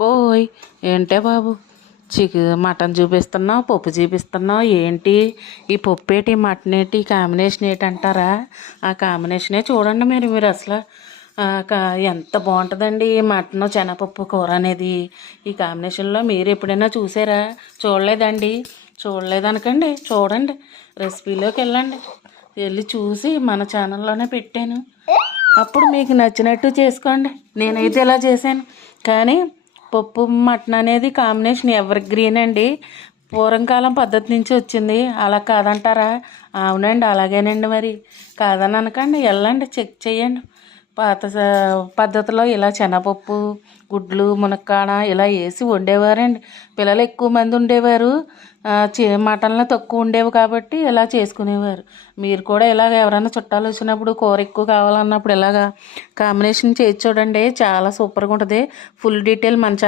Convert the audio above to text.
కోయ్ ఏంటే బాబు మటన్ చూపిస్తున్నావు, పప్పు చూపిస్తున్నావు ఏంటి? ఈ పప్పు ఏంటి, మటన్ ఏంటి, కాంబినేషన్ ఏంటంటారా? ఆ కాంబినేషనే చూడండి మీరు అసలు ఎంత బాగుంటుందండి మటన్ శనగపప్పు కూర అనేది. ఈ కాంబినేషన్లో మీరు ఎప్పుడైనా చూసారా? చూడలేదండి? చూడలేదనకండి, చూడండి, రెసిపీలోకి వెళ్ళి చూసి మన ఛానల్లోనే పెట్టాను. అప్పుడు మీకు నచ్చినట్టు చేసుకోండి. నేనైతే ఇలా చేశాను. కానీ పప్పు మటన్ అనేది కాంబినేషన్ ఎవర్ గ్రీన్ అండి. పూర్వకాలం పద్ధతి నుంచి వచ్చింది. అలా కాదంటారా? అవునండి, అలాగేనండి. మరి కాదని అనకండి, వెళ్ళండి చెక్ చేయండి. పాత పద్ధతిలో ఇలా శనగపప్పు, గుడ్లు, మునక్కాడ ఇలా వేసి వండేవారండి. పిల్లలు ఎక్కువ మంది ఉండేవారు, మటన్లు తక్కువ ఉండేవి కాబట్టి ఇలా చేసుకునేవారు. మీరు కూడా ఇలాగ ఎవరైనా చుట్టాలు వచ్చినప్పుడు కూర ఎక్కువ కావాలన్నప్పుడు ఇలాగా కాంబినేషన్ చేసి చూడండి, చాలా సూపర్గా ఉంటుంది. ఫుల్ డీటెయిల్ మన